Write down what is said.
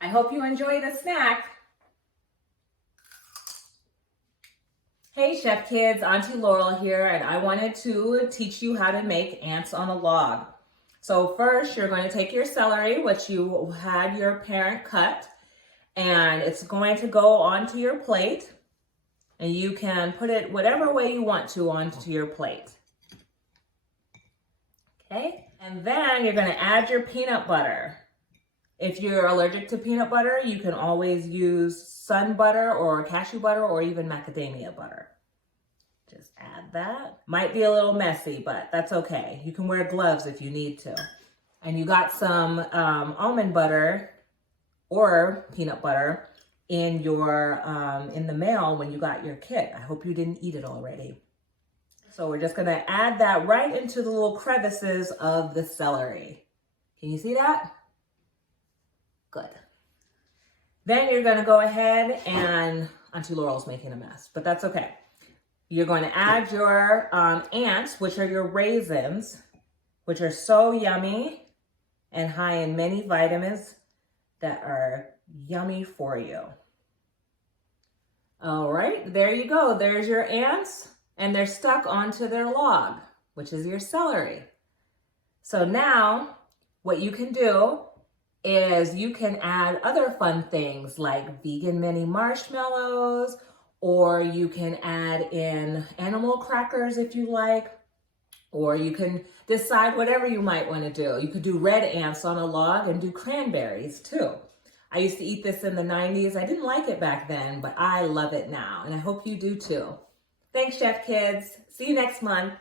I hope you enjoy the snack. Hey Chef Kids, Auntie Laurel here, and I wanted to teach you how to make ants on a log. So first, you're going to take your celery, which you had your parent cut, and it's going to go onto your plate, and you can put it whatever way you want to onto your plate. Okay, and then you're going to add your peanut butter. If you're allergic to peanut butter, you can always use sun butter or cashew butter or even macadamia butter. Just add that. Might be a little messy, but that's okay. You can wear gloves if you need to. And you got some almond butter or peanut butter in your in the mail when you got your kit. I hope you didn't eat it already. So we're just gonna add that right into the little crevices of the celery. Can you see that? Good. Then you're gonna go ahead and, Auntie Laurel's making a mess, but that's okay. You're going to add your ants, which are your raisins, which are so yummy and high in many vitamins that are yummy for you. All right, there you go. There's your ants, and they're stuck onto their log, which is your celery. So now what you can do is you can add other fun things like vegan mini marshmallows, or you can add in animal crackers if you like, or you can decide whatever you might want to do. You could do red ants on a log and do cranberries too. I used to eat this in the 90s. I didn't like it back then, but I love it now, and I hope you do too. Thanks, Chef Kids. See you next month.